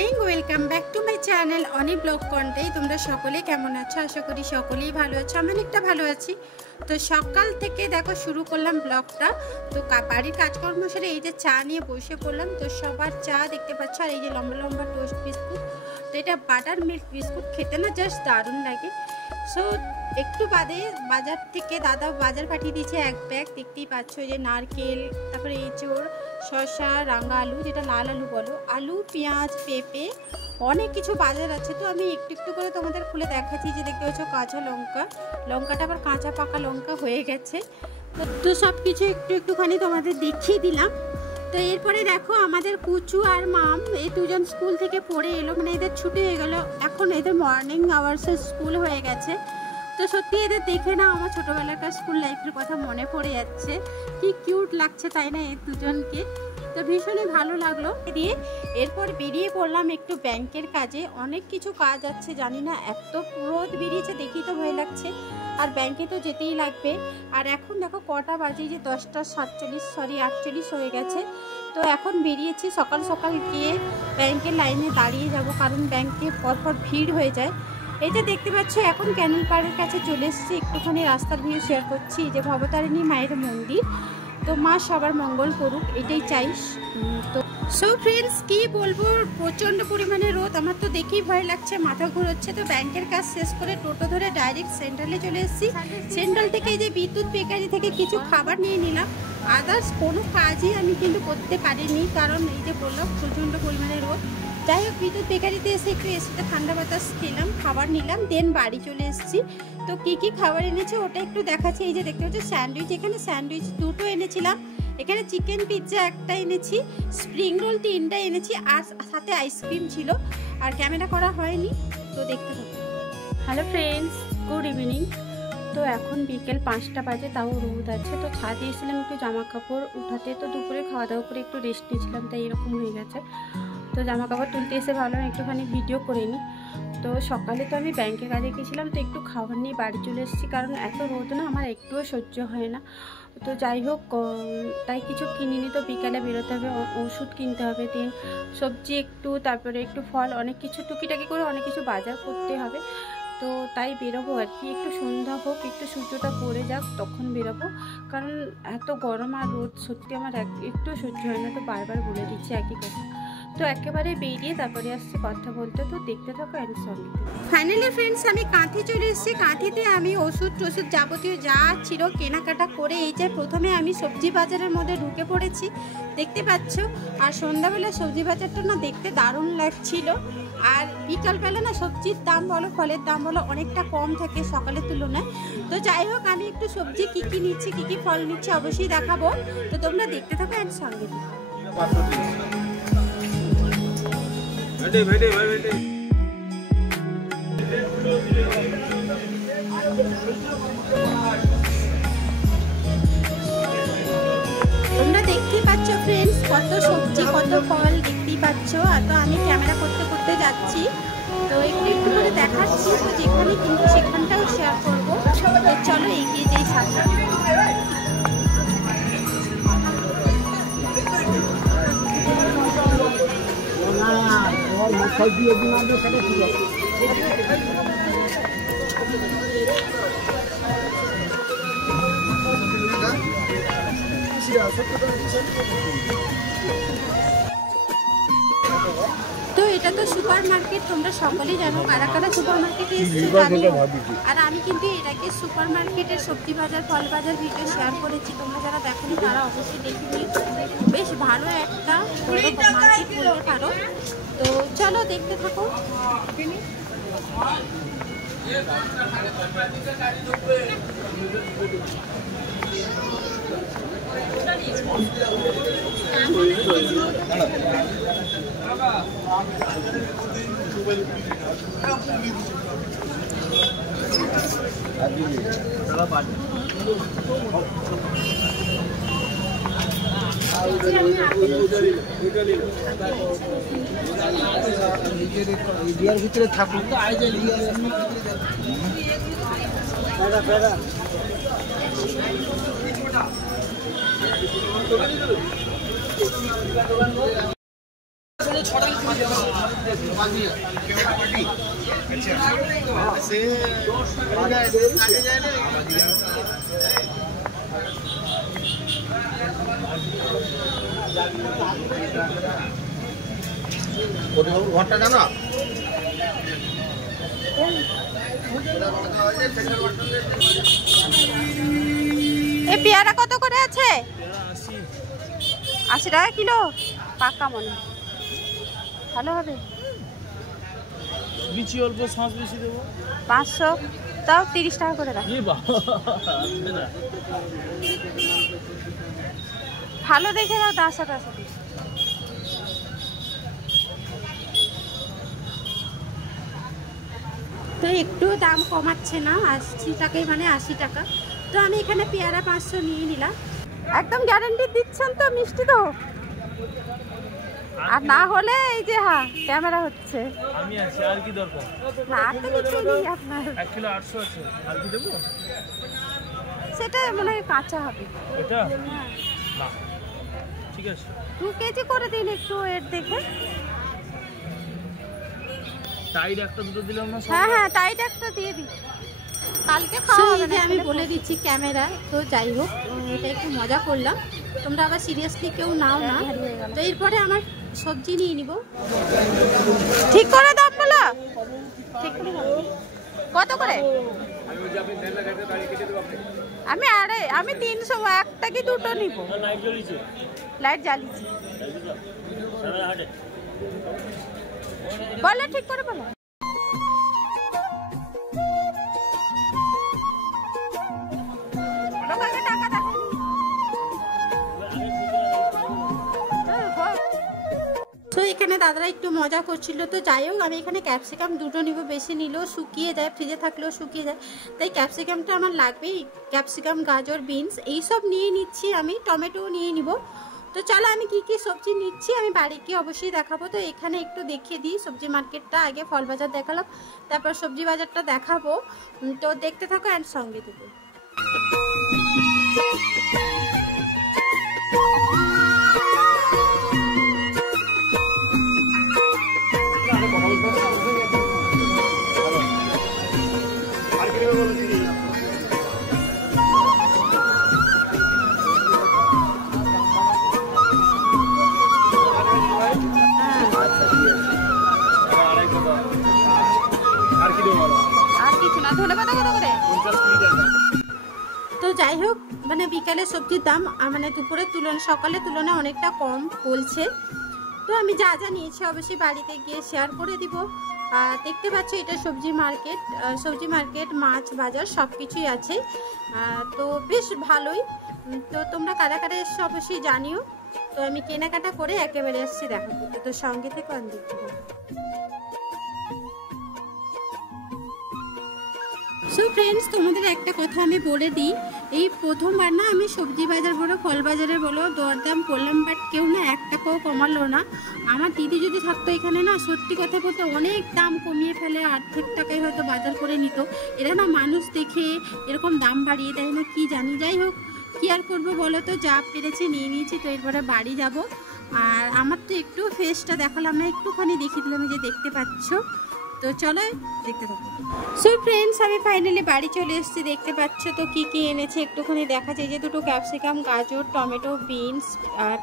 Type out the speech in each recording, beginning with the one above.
Morning, welcome back to my channel Oni blog কন্টেই। তোমরা সকলে কেমন আছো? আশা করি সকলেই ভালো আছো। আমি অনেকটা ভালো আছি। তো সকাল থেকে দেখো শুরু করলাম ব্লগটা। তো বাড়ির কাজকর্ম সেরে এই যে চা নিয়ে বসে পড়লাম। তো সবার চা দেখতে পাচ্ছ, আর এই যে লম্বা লম্বা টোস্ট বিস্কুট। তো এটা বাটার মিল্ক বিস্কুট, খেতে না জাস্ট দারুণ লাগে। সো একটু বাদে বাজার থেকে দাদা বাজার পাঠিয়ে দিয়েছে এক ব্যাগ। দেখতেই পাচ্ছ যে নারকেল, তারপরে এঁচড়, শসা, রাঙা আলু, যেটা লাল আলু বলো, আলু, পেঁয়াজ, পেঁপে, অনেক কিছু বাজার আছে। তো আমি একটু একটু করে তোমাদের খুলে দেখাচ্ছি। যে দেখতে পাচ্ছ কাঁচা লঙ্কা, লঙ্কাটা আবার কাঁচা পাকা লঙ্কা হয়ে গেছে। তো সব কিছু একটুখানি তোমাদের দেখিয়ে দিলাম। তো এরপরে দেখো আমাদের কুচু আর মাম এই দুজন স্কুল থেকে পড়ে এলো, মানে এদের ছুটি হয়ে গেল। এখন এদের মর্নিং আওয়ার্সের স্কুল হয়ে গেছে। তো সত্যি এদের দেখে না আমার ছোটোবেলাকার স্কুল লাইফের কথা মনে পড়ে যাচ্ছে। কি কিউট লাগছে তাই না এই দুজনকে? তো ভীষণই ভালো লাগলো। দিয়ে এরপর বেরিয়ে পড়লাম একটু ব্যাংকের কাজে। অনেক কিছু কাজ আছে, জানি না এত রোদ বেরিয়েছে দেখি তো ভয় লাগছে। আর ব্যাংকে তো যেতেই লাগবে। আর এখন দেখো কটা বাজে, যে 10:48 হয়ে গেছে। তো এখন বেরিয়েছি, সকাল সকাল গিয়ে ব্যাংকের লাইনে দাঁড়িয়ে যাব, কারণ ব্যাংকে পরপর ভিড় হয়ে যায়। এই যে দেখতে পাচ্ছ এখন ক্যানেল পাড়ের কাছে চলে এসেছি। একটুখানি রাস্তার ভিউ শেয়ার করছি। যে ভবতারিণী মায়ের মন্দির। তো মা সবার মঙ্গল করুক, এটাই চাইস। তো সো ফ্রেন্ডস, কি বলবো, প্রচণ্ড পরিমাণে রোদ। আমার তো দেখেই ভয় লাগছে, মাথা ঘুরোচ্ছে। তো ব্যাংকের কাজ শেষ করে টোটো ধরে ডাইরেক্ট সেন্ট্রালে চলে এসেছি। সেন্ট্রাল থেকে এই যে বিদ্যুৎ বেকারি থেকে কিছু খাবার নিয়ে নিলাম। আদার্স কোনো কাজই আমি কিন্তু করতে পারিনি, কারণ এই যে বললাম প্রচণ্ড পরিমাণে রোদ। যাই হোক, বিদ্যুৎ বেকারিতে এসে একটু এসিতে ঠান্ডা বাতাস খেলাম, খাবার নিলাম, দেন বাড়ি চলে এসেছি। তো কী কী খাবার এনেছে ওটা একটু দেখাচ্ছি। এই যে দেখতে পাচ্ছি স্যান্ডউইচ, এখানে স্যান্ডউইচ দুটো এনেছিলাম। এখানে চিকেন পিৎজা একটা এনেছি, স্প্রিং রোল 3টা এনেছি, আর সাথে আইসক্রিম ছিল। আর ক্যামেরা করা হয়নি, তো দেখতে থাকুন। Hello friends, good evening. তো এখন বিকেল 5টা বাজে, তাও রোদ আছে। তো ছাদে এসেছিলাম একটু জামা কাপড় উঠাতে। তো দুপুরে খাওয়া দাওয়া করে একটু রেস্ট নিয়েছিলাম, তাই এরকম হয়ে গেছে। তো জামা কাপড় তুলতে এসে ভাবলাম একটুখানি ভিডিও করে নিই। তো সকালে তো আমি ব্যাংকের কাজে গেছিলাম, তো একটু খাবার নিয়ে বাড়ি চলে এসেছি, কারণ এত রোদ না আমার একটুও সহ্য হয় না। তো যাই হোক, তাই কিছু কিনিনি। তো বিকালে বেরোতে হবে, ওষুধ কিনতে হবে, দিন সবজি একটু, তারপরে একটু ফল, অনেক কিছু টুকিটাকি করে অনেক কিছু বাজার করতে হবে। তো তাই বেরোবো আর কি। একটু সন্ধ্যা হোক, একটু সূর্যটা পড়ে যাক, তখন বেরোবো। কারণ এত গরম আর রোদ সত্যি আমার একটু সহ্য হয় না। তো বারবার বলে দিচ্ছি একই কথা। তো একেবারে বেরিয়ে তারপরে আসছে কথা বলতে। তো দেখতে থাকো এর সঙ্গে। ফাইনালি ফ্রেন্ডস, আমি কাঁথি চলে এসেছি। কাঁথিতে আমি ওষুধ টষুধ যাবতীয় যা ছিল কেনাকাটা করে এই যে প্রথমে আমি সবজি বাজারের মধ্যে ঢুকে পড়েছি, দেখতে পাচ্ছ। আর সন্ধ্যাবেলা সবজি বাজারটা না দেখতে দারুণ লাগছিল। আর বিকালবেলা না সবজির দাম বলো, ফলের দাম বলো, অনেকটা কম থাকে সকালের তুলনায়। তো যাই হোক, আমি একটু সবজি কী কী নিচ্ছি, কী কী ফল নিচ্ছি অবশ্যই দেখাবো। তো তোমরা দেখতে থাকো এর সঙ্গে। তোমরা দেখতেই পাচ্ছ ফ্রেন্ডস, কত সবজি কত ফল দেখতেই পাচ্ছ। আর তো আমি ক্যামেরা করতে করতে যাচ্ছি, তো একটু একটু করে দেখাচ্ছি। তো যেখানে কিন্তু সেখানটাও শেয়ার করবো। তো চলো এগিয়ে যাই সামনে। তো এটা তো সুপার মার্কেট, তোমরা সকলেই জানো। কারা কারা সুপার মার্কেটে এসেছে জানিও। আর আমি কিন্তু এটাকে সুপার মার্কেটের সবজি বাজার ফল বাজার ভিডিও শেয়ার করেছি। তোমরা যারা দেখোনি তারা অবশ্যই দেখে নিও। বেশ ভালো একটা মার্কেট বলতে পারো। তো চলো দেখতে থাকো। লিয়ার ভিতরে থাকুন তো আই যায় লিয়ার ছড়াই ঘরটা জানো এই পেয়ারা কত করে আছে? 80 টাকা কিলো। পাকা মনে ভালো হবে। বিচি অল্প শ্বাস বেশি দেবো 500 তাও 30 টাকা করে রাখ। ভালো দেখে দাও দাসা দাসা। তো একটু দাম কমাচ্ছে না, 80 টাকাই মানে 80 টাকা। তো আমি এখানে পেয়ারা 500 নিয়ে নিলাম। একদম গ্যারান্টি দিচ্ছেন তো মিষ্টি তো? আর না হলে এই যে হ্যাঁ ক্যামেরা হচ্ছে। আমি আছি, আর কি দরকার? না আর তো কিছু নেই আপনার। 1 কিলো 800 আছে, আর কি দেবো? সেটা মনে হয় কাঁচা হবে। এটা না ঠিক আছে 2 কেজি করে দিন একটু এর দেখে। টাইট একটা দুটো দিলাম না? হ্যাঁ হ্যাঁ টাইট একটা দিয়ে দিই, কালকে খাওয়া হবে না। আমি বলে দিচ্ছি ক্যামেরা। তো যাই হোক এটা একটু মজা করলাম, তোমরা আবার সিরিয়াসলি কেউ নাও না। তো এরপরে আমার সবজি নিয়ে নিব। ঠিক করে দাম বলো, ঠিক করে দাও। কত করে? আমি 300 একটা কি দুটো নিব। লাইট জ্বালিয়েছি বলো, ঠিক করে বলো। দোকানে টাকা দেখো। তো এখানে দাদারা একটু মজা করছিল। তো যাই হোক আমি এখানে ক্যাপসিকাম দুটো নিব, বেশি নিলেও শুকিয়ে যায়, ফ্রিজে থাকলেও শুকিয়ে যায়, তাই ক্যাপসিকামটা আমার লাগবেই। ক্যাপসিকাম, গাজর, বিনস এইসব নিয়ে নিচ্ছি আমি, টমেটো নিয়ে নিব। তো চলো আমি কি কি সবজি নিচ্ছি আমি বাড়ি গিয়ে অবশ্যই দেখাবো। তো এখানে একটু দেখিয়ে দিই সবজি মার্কেটটা। আগে ফল বাজার দেখালাম, তারপর সবজি বাজারটা দেখাবো। তো দেখতে থাকো অ্যান্ড সঙ্গে দেবো। আর কিছু না, ধন্যবাদ। কত করে? তো যাই হোক মানে বিকালে সবজির দাম মানে দুপুরের তুলনায় সকালের তুলনায় অনেকটা কম বলছে। তো আমি যা যা নিয়েছি অবশ্যই বাড়িতে গিয়ে শেয়ার করে দিব। দেখতে পাচ্ছ এটা সবজি মার্কেট, মাছ বাজার সব কিছুই আছে। তো বেশ ভালোই। তো তোমরা কারা কারা এসে অবশ্যই জানিও। তো আমি কেনাকাটা করে একেবারে এসেছি দেখা করতে। তো সঙ্গে থেকে আমি দেখতে পাবো। সো ফ্রেন্ডস তোমাদের একটা কথা আমি বলে দিই, এই প্রথমবার না আমি সবজি বাজার বলো ফল বাজারে বলো দরদাম করলাম, বাট কেউ না 1 টাকাও কমালো না। আমার দিদি যদি থাকতো এখানে না সত্যি কথা বলতে অনেক দাম কমিয়ে ফেলে, অর্ধেক টাকায় হয়তো বাজার করে নিত। এরা না মানুষ দেখে এরকম দাম বাড়িয়ে দেয় না কি জানি। যাই হোক কি আর করবো বলো, তো যা পেরেছি নিয়ে নিয়েছি। তো এরপরে বাড়ি যাব। আর আমার তো একটু ফেসটা দেখালাম না, একটুখানি দেখিয়ে দিলাম যে দেখতে পাচ্ছ। তো চলো দেখতে থাকো। সো ফ্রেন্ডস আমি ফাইনালি বাড়ি চলে এসেছি, দেখতে পাচ্ছ। তো কি কি এনেছে একটুখানি দেখা যায়, যে দুটো ক্যাপসিকাম, গাজর, টমেটো, বিনস,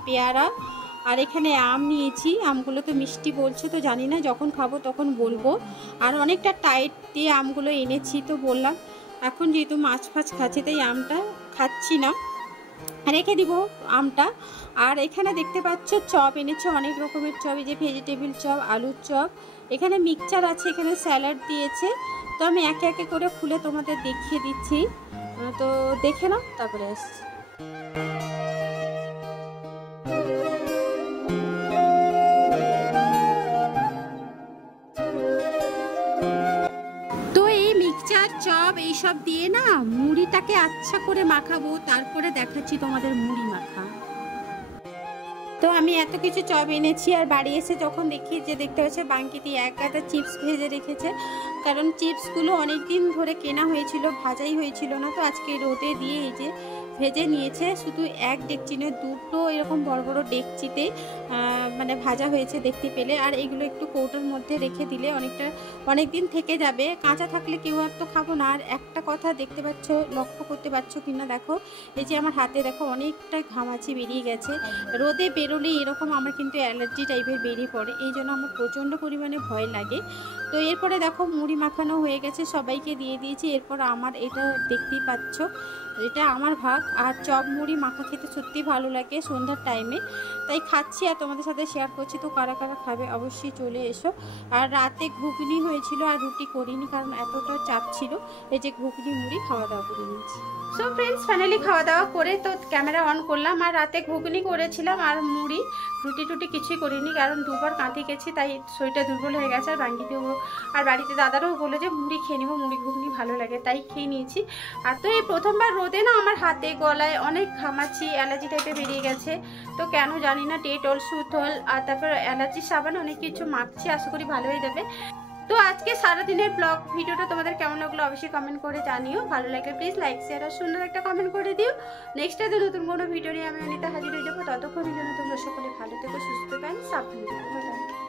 পেয়ারা, আর এখানে আম নিয়েছি। আমগুলো তো মিষ্টি বলছে, তো জানি না, যখন খাবো তখন বলবো। আর অনেকটা টাইট দিয়ে আমগুলো এনেছি, তো বললাম এখন যেহেতু মাছ ফাছ খাচ্ছি তাই আমটা খাচ্ছি না, রেখে দিব আমটা। আর এখানে দেখতে পাচ্ছ চপ এনেছে, অনেক রকমের চপ, এই যে ভেজিটেবিল চপ, আলুর চপ, এখানে মিক্সচার আছে, এখানে স্যালাড দিয়েছে। তো আমি একে একে করে খুলে তোমাদের দেখিয়ে দিচ্ছি। তো দেখে নাও তারপরে আসছি। তো এই মিক্সচার চপ এইসব দিয়ে না মুড়িটাকে আচ্ছা করে মাখাবো, তারপরে দেখাচ্ছি তোমাদের মুড়ি মাখা। তো আমি এত কিছু চপ এনেছি আর বাড়ি এসে যখন দেখি যে দেখতে পাচ্ছি বাঙ্কিতি এক গাদা চিপস ভেজে রেখেছে, কারণ চিপসগুলো অনেক দিন ধরে কেনা হয়েছিল, ভাজাই হয়েছিল না। তো আজকে রোদে দিয়ে এই যে ভেজে নিয়েছে, শুধু এক ডেকচি নয়, দুটো এরকম বড় বড় ডেকচিতে মানে ভাজা হয়েছে দেখতে পেলে। আর এগুলো একটু কৌটোর মধ্যে রেখে দিলে অনেক দিন থেকে যাবে, কাঁচা থাকলে কেউ আর তো খাবো না। আর একটা কথা দেখতে পাচ্ছ, লক্ষ্য করতে পারছো কিনা দেখো, এই যে আমার হাতে দেখো অনেকটা ঘামাচি বেরিয়ে গেছে। রোদে বেরোলেই এরকম আমার কিন্তু অ্যালার্জি টাইপের বেরিয়ে পড়ে, এই জন্য আমার প্রচণ্ড পরিমাণে ভয় লাগে। তো এরপরে দেখো মুড়ি মাখানো হয়ে গেছে, সবাইকে দিয়ে দিয়েছি। এরপর আমার এটা দেখতেই পাচ্ছ, এটা আমার ভাগ। আর চপ মুড়ি মাখা খেতে সত্যি ভালো লাগে সন্ধ্যার টাইমে, তাই খাচ্ছি আর তোমাদের সাথে শেয়ার করছি। তো কারা কারা খাবে অবশ্যই চলে এসো। আর রাতে ঘুগনি হয়েছিল, আর রুটি করিনি কারণ এতটা চাপ ছিল। এই যে ঘুগনি মুড়ি খাওয়া দাওয়া করে নিয়েছি। সো ফ্রেন্ডস, ফাইনালি খাওয়া দাওয়া করে তো ক্যামেরা অন করলাম। আর রাতে ঘুগনি করেছিলাম আর মুড়ি, রুটি টুটি কিছুই করিনি কারণ দুবার কাঁথি গেছি, তাই শরীরটা দুর্বল হয়ে গেছে। আর বাঙ্গিতেও আর বাড়িতে দাদারাও বলে যে মুড়ি খেয়ে নেবো, মুড়ি ঘুগনি ভালো লাগে, তাই খেয়ে নিয়েছি। আর তো এই প্রথমবার রোদে না আমার হাতে গলায় অনেক ঘামাচ্ছি, অ্যালার্জি টাইপে বেরিয়ে গেছে। তো কেন জানি না, ডেটল সুথল আর তারপর অ্যালার্জি সাবান অনেক কিছু মাখছি, আশা করি ভালো হয়ে যাবে। তো আজকে সারাদিনের ব্লগ ভিডিওটা তোমাদের কেমন লাগলো অবশ্যই কমেন্ট করে জানিও। ভালো লাগলে প্লিজ লাইক শেয়ার আর সুন্দর একটা কমেন্ট করে দিও। নেক্সট ডে নতুন কোনো ভিডিও নিয়ে আমি অনিতা হাজির হয়ে যাবো। ততক্ষণের জন্য তোমরা সকলে ভালো থেকো, সুস্থ থাকো, সাবধানে থেকো।